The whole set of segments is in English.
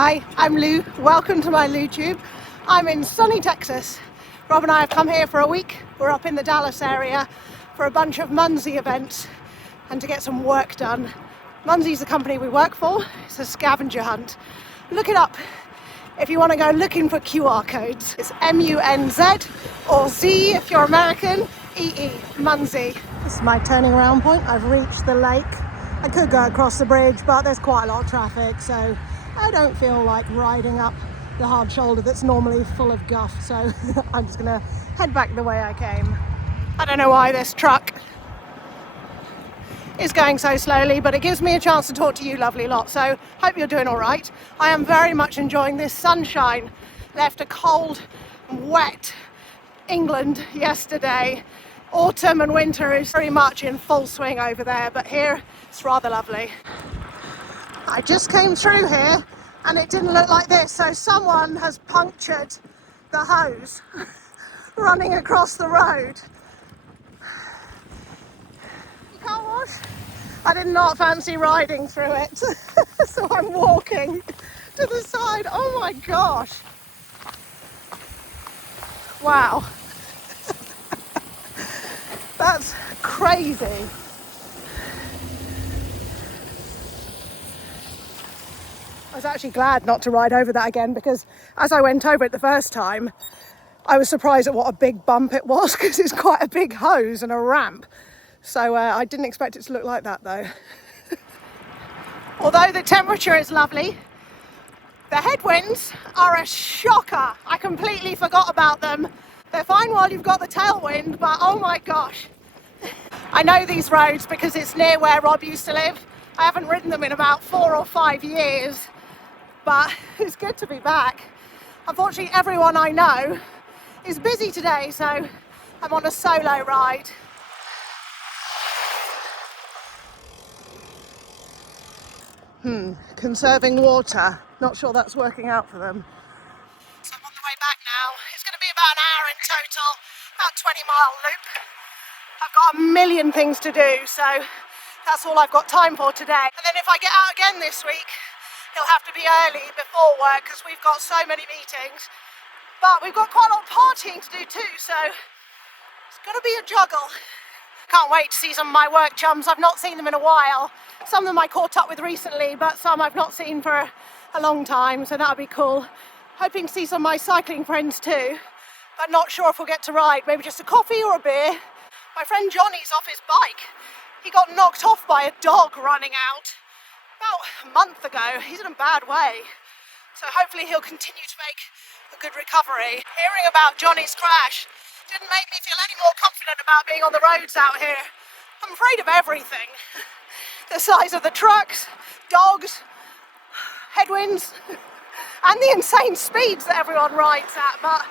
Hi, I'm Lou. Welcome to my LouTube. I'm in sunny Texas. Rob and I have come here for a week. We're up in the Dallas area for a bunch of Munzee events and to get some work done. Munzee's the company we work for. It's a scavenger hunt. Look it up if you want to go looking for QR codes. It's M-U-N-Z or Z if you're American, E-E, Munzee. This is my turning around point. I've reached the lake. I could go across the bridge, but there's quite a lot of traffic, so I don't feel like riding up the hard shoulder that's normally full of guff, so I'm just gonna head back the way I came. I don't know why this truck is going so slowly, but it gives me a chance to talk to you lovely lot, so hope you're doing all right. I am very much enjoying this sunshine. Left a cold, wet England yesterday. Autumn and winter is very much in full swing over there, but here it's rather lovely. I just came through here and it didn't look like this, so someone has punctured the hose running across the road. You can't wash? I did not fancy riding through it, so I'm walking to the side. Oh my gosh. Wow. That's crazy. I was actually glad not to ride over that again, because as I went over it the first time, I was surprised at what a big bump it was, because it's quite a big hose and a ramp. So I didn't expect it to look like that though. Although the temperature is lovely, the headwinds are a shocker. I completely forgot about them. They're fine while you've got the tailwind, but oh my gosh. I know these roads because it's near where Rob used to live. I haven't ridden them in about 4 or 5 years, but it's good to be back. Unfortunately, everyone I know is busy today, so I'm on a solo ride. Conserving water. Not sure that's working out for them. So I'm on the way back now. It's going to be about an hour in total, about 20-mile loop. I've got a million things to do, so that's all I've got time for today. And then if I get out again this week, it'll have to be early before work because we've got so many meetings. But we've got quite a lot of partying to do too, so it's going to be a juggle. Can't wait to see some of my work chums. I've not seen them in a while. Some of them I caught up with recently, but some I've not seen for a long time, so that'll be cool. Hoping to see some of my cycling friends too, but not sure if we'll get to ride. Maybe just a coffee or a beer. My friend Johnny's off his bike. He got knocked off by a dog running out about a month ago. He's in a bad way, so hopefully he'll continue to make a good recovery. Hearing about Johnny's crash didn't make me feel any more confident about being on the roads out here. I'm afraid of everything. The size of the trucks, dogs, headwinds, and the insane speeds that everyone rides at, but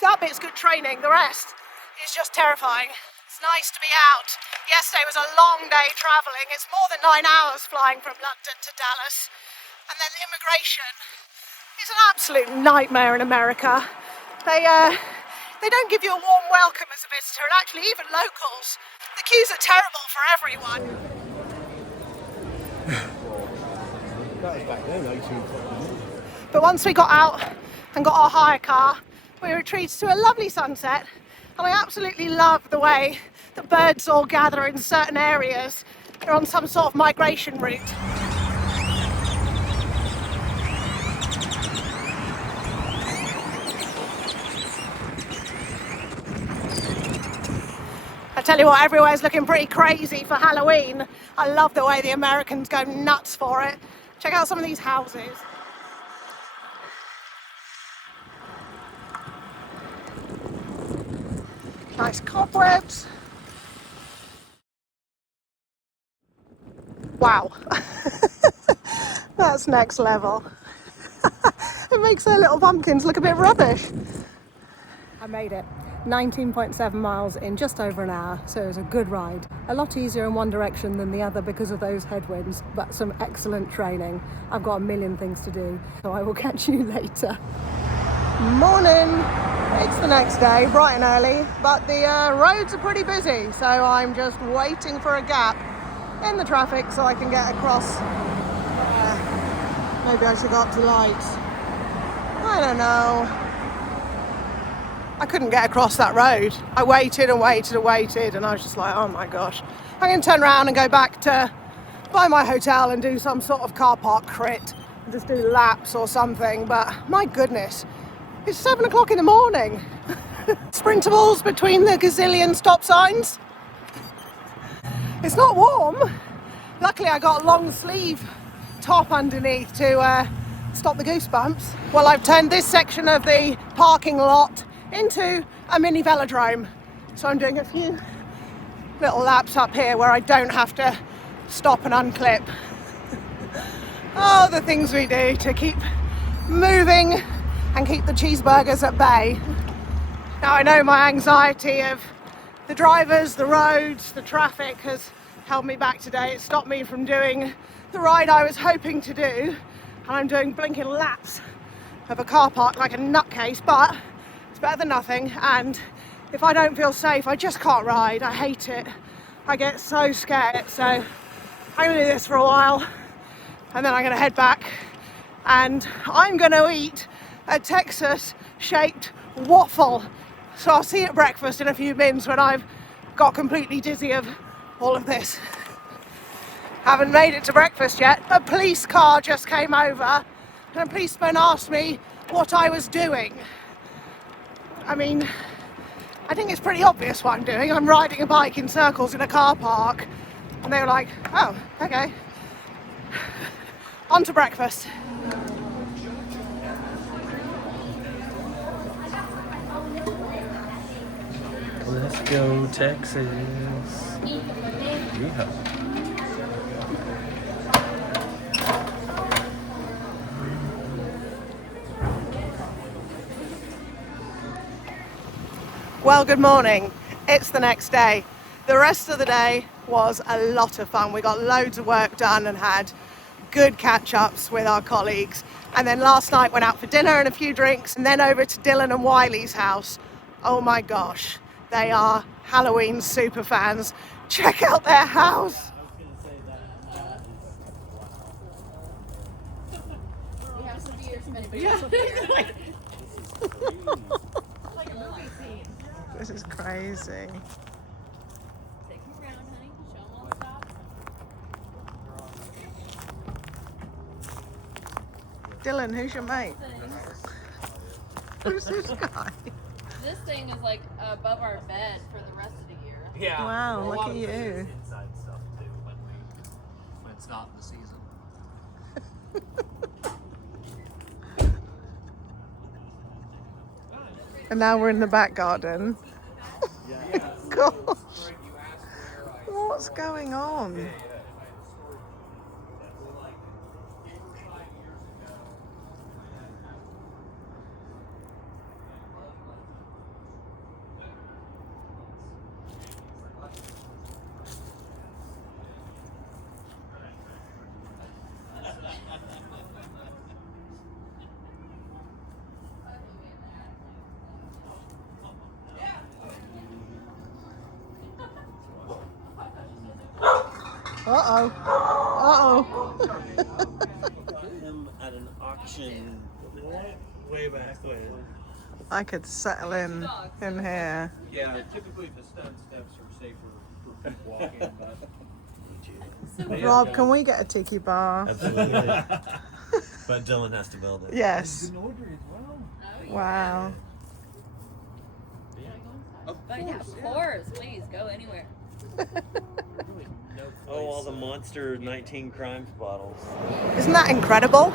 that bit's good training. The rest is just terrifying. It's nice to be out. Yesterday was a long day travelling. It's more than 9 hours flying from London to Dallas. And then immigration is an absolute nightmare in America. They don't give you a warm welcome as a visitor, and actually even locals. The queues are terrible for everyone. But once we got out and got our hire car, we were treated to a lovely sunset, and I absolutely love the way the birds all gather in certain areas. They're on some sort of migration route. I tell you what, everywhere's looking pretty crazy for Halloween. I love the way the Americans go nuts for it. Check out some of these houses. Nice cobwebs. Wow. That's next level. It makes their little pumpkins look a bit rubbish. I made it. 19.7 miles in just over an hour, so it was a good ride. A lot easier in one direction than the other because of those headwinds, but some excellent training. I've got a million things to do, so I will catch you later. Morning! It's the next day, bright and early, but the roads are pretty busy, so I'm just waiting for a gap in the traffic so I can get across Maybe I should go up to lights. I don't know. I couldn't get across that road. I waited and waited and waited, and I was just like, oh my gosh. I'm going to turn around and go back to by my hotel and do some sort of car park crit and just do laps or something. But my goodness, it's 7 o'clock in the morning. Sprintables between the gazillion stop signs. It's not warm. Luckily I got a long sleeve top underneath to stop the goosebumps. Well, I've turned this section of the parking lot into a mini velodrome. So I'm doing a few little laps up here where I don't have to stop and unclip. Oh, the things we do to keep moving and keep the cheeseburgers at bay. Now I know my anxiety of the drivers, the roads, the traffic has held me back today. It stopped me from doing the ride I was hoping to do, and I'm doing blinking laps of a car park like a nutcase, but it's better than nothing. And if I don't feel safe, I just can't ride. I hate it. I get so scared. So I'm gonna do this for a while, and then I'm gonna head back, and I'm gonna eat a Texas shaped waffle. So I'll see you at breakfast in a few minutes when I've got completely dizzy of all of this. Haven't made it to breakfast yet. A police car just came over and a policeman asked me what I was doing. I mean, I think it's pretty obvious what I'm doing. I'm riding a bike in circles in a car park. And they were like, oh, okay. On to breakfast. Let's go, Texas. Yeehaw. Well, good morning. It's the next day. The rest of the day was a lot of fun. We got loads of work done and had good catch-ups with our colleagues. And then last night went out for dinner and a few drinks, and then over to Dylan and Wiley's house. Oh my gosh. They are Halloween super fans. Check out their house. We have some beers, if anybody Yeah. wants a beer. This is crazy. Take them around, honey. Show them all the stops. Dylan, who's your mate? Who's this guy? This thing is like above our bed for the rest of the year. Yeah. Wow, A look lot at of it you. is inside stuff too when it's not the season. And now we're in the back garden. Gosh, what's going on? Uh-oh. Uh-oh. Him at an auction way back when. I could settle in here. Yeah, typically the stone steps are safer for people walking, but Rob, can we get a tiki bar? Absolutely. But Dylan has to build it. Yes. Oh, yeah. Wow. But yeah, of course. Please go anywhere. Oh, all the Monster 19 Crimes bottles. Isn't that incredible?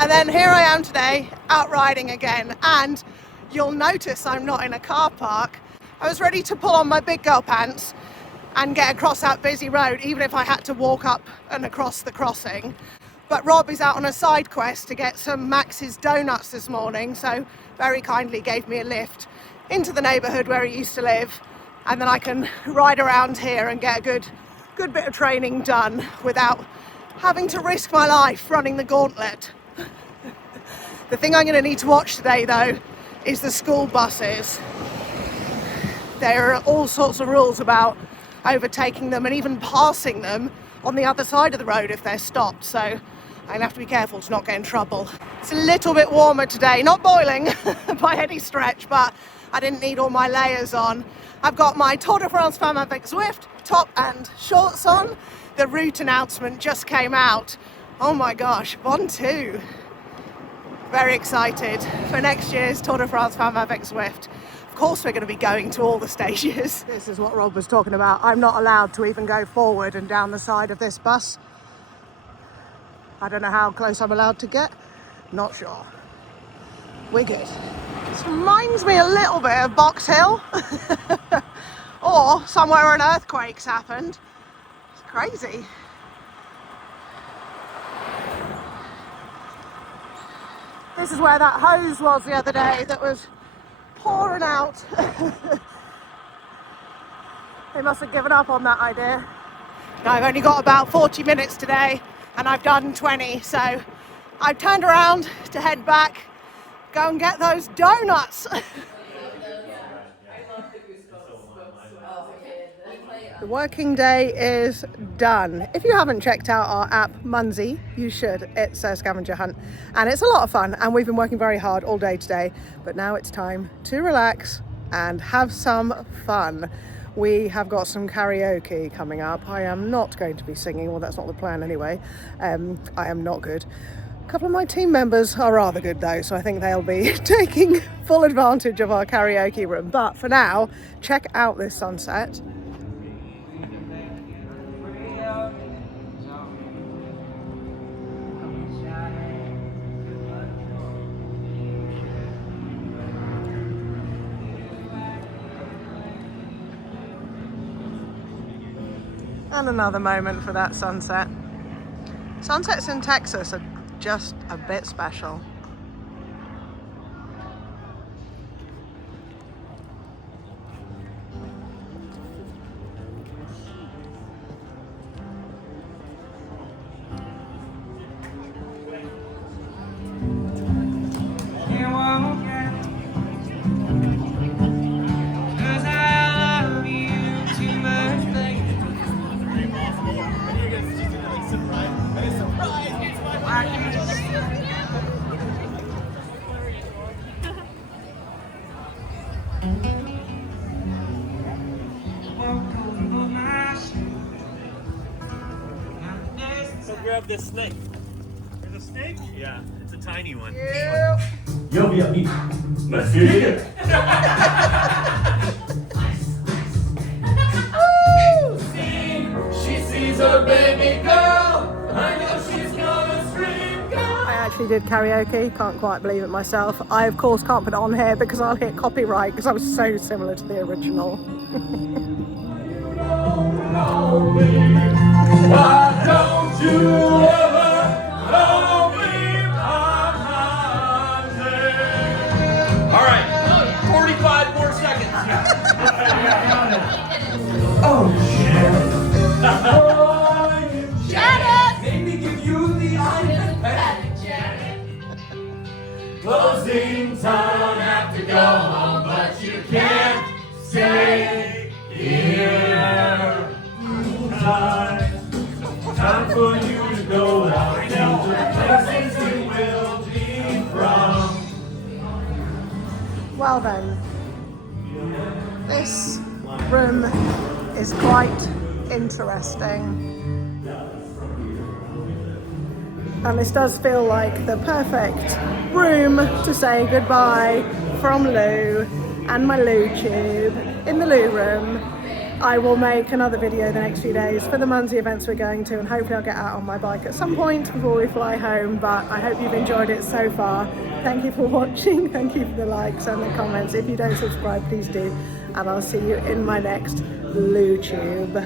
And then here I am today, out riding again, and you'll notice I'm not in a car park. I was ready to pull on my big girl pants and get across that busy road, even if I had to walk up and across the crossing. But Rob is out on a side quest to get some Max's donuts this morning, so very kindly gave me a lift into the neighbourhood where he used to live, and then I can ride around here and get a good bit of training done without having to risk my life running the gauntlet. The thing I'm going to need to watch today, though, is the school buses. There are all sorts of rules about overtaking them and even passing them on the other side of the road if they're stopped. So I'm gonna have to be careful to not get in trouble. It's a little bit warmer today, not boiling by any stretch, but I didn't need all my layers on. I've got my Tour de France Femme avec Zwift top and shorts on. The route announcement just came out. Oh my gosh, Bon 2. Very excited for next year's Tour de France Femme avec Zwift. Of course we're going to be going to all the stages. This is what Rob was talking about. I'm not allowed to even go forward and down the side of this bus. I don't know how close I'm allowed to get. Not sure. We're good. This reminds me a little bit of Box Hill. Or somewhere where an earthquake's happened. It's crazy. This is where that hose was the other day that was pouring out. They must have given up on that idea. Now I've only got about 40 minutes today and I've done 20, so I've turned around to head back, go and get those donuts. The working day is done. If you haven't checked out our app Munzee, you should. It's a scavenger hunt and it's a lot of fun, and we've been working very hard all day today, but now it's time to relax and have some fun. We have got some karaoke coming up. I am not going to be singing, well that's not the plan anyway. I am not good. A couple of my team members are rather good though, so I think they'll be taking full advantage of our karaoke room. But for now, check out this sunset. And another moment for that sunset. Sunsets in Texas are just a bit special. So grab this snake. There's a snake? Yeah, it's a tiny one. Yo, me. Let's do it again. She sees her baby girl. I know she's gonna scream. I actually did karaoke, can't quite believe it myself. I of course can't put it on here because I'll hit copyright because I was so similar to the original. Why don't you ever call me Munzee? All right, 45 more seconds. Oh, shit. Janet! Maybe give you the iPad. Janet. Closing time, have to go home, but you can't stay here. Time for you to go out to the places you will be from. Well then, this room is quite interesting. And this does feel like the perfect room to say goodbye from Lou and my Lou tube in the Lou room. I will make another video the next few days for the Munzee events we're going to, and hopefully I'll get out on my bike at some point before we fly home, but I hope you've enjoyed it so far. Thank you for watching, thank you for the likes and the comments. If you don't subscribe, please do, and I'll see you in my next Lou tube.